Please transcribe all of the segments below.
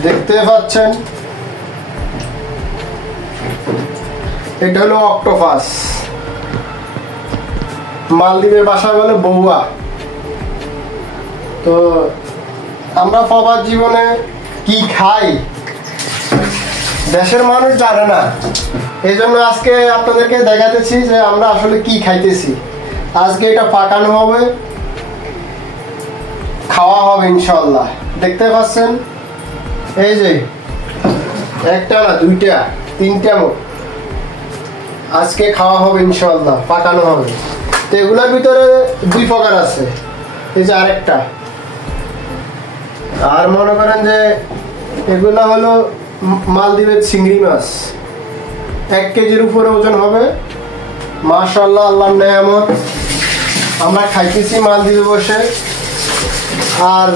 দেখতে পাচ্ছেন এটা হলো অক্টোপাস, মালদ্বীপের ভাষায় বলে বউয়া। তো আমরা প্রবাস জীবনে কি খাই দেশের মানুষ জানে না, এই জন্য আজকে আপনাদেরকে দেখাতেছি যে আমরা আসলে কি খাইতেছি। আজকে এটা পাকানো হবে, খাওয়া হবে ইনশাল্লাহ। দেখতে পাচ্ছেন এই যে একটা না দুইটা তিনটা মোট আজকে খাওয়া হবে ইনশাল্লাহ, পাকানো হবে। তো এগুলোর ভিতরে দুই প্রকার আছে, এই যে আরেকটা, আর মনে করেন যে এগুলা হলো মালদ্বীপের চিংড়ি মাছ, 1 কেজির উপরে ওজন হবে। মাশাআল্লাহ, আল্লাহর নেয়ামত, আমরা খাইতেছি মালদ্বীপে বসে। আর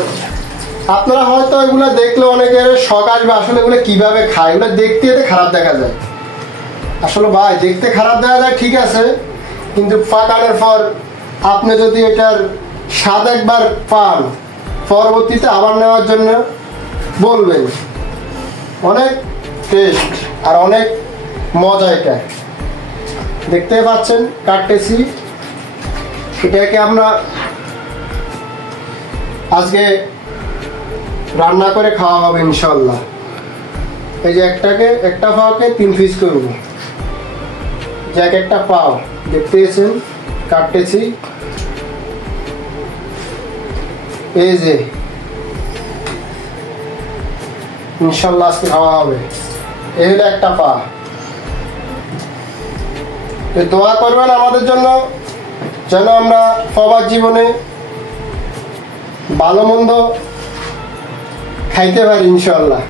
আপনারা হয়তো এগুলা দেখলে অনেকের শখ আসবে আসলে এগুলো কিভাবে খায়। এগুলো দেখতে এতে খারাপ দেখা যায়, আসলে ভাই দেখতে খারাপ দেখা যায় ঠিক আছে, কিন্তু পাকানোর পর আপনি যদি এটার স্বাদ একবার পান পরবর্তীতে আবার নেওয়ার জন্য বলবেন। অনেক টেস্ট আর অনেক মজা। এটা দেখতে পাচ্ছেন কাটতেছি, এটাকে আমরা আজকে রান্না করে খাওয়া হবে ইনশাল্লাহ। এই যে একটা পাওকে 3 পিস করব, যে একটা পাও দেখতে পেয়েছেন কাটতেছি। এই যে ইনশাল্লাহ আজকে খাওয়া হবে। এই হলো একটা পা। দোয়া করবেন আমাদের জন্য যেন আমরা প্রবাস জীবনে ভালো মন্দ খাইতে পারি ইনশাল্লাহ।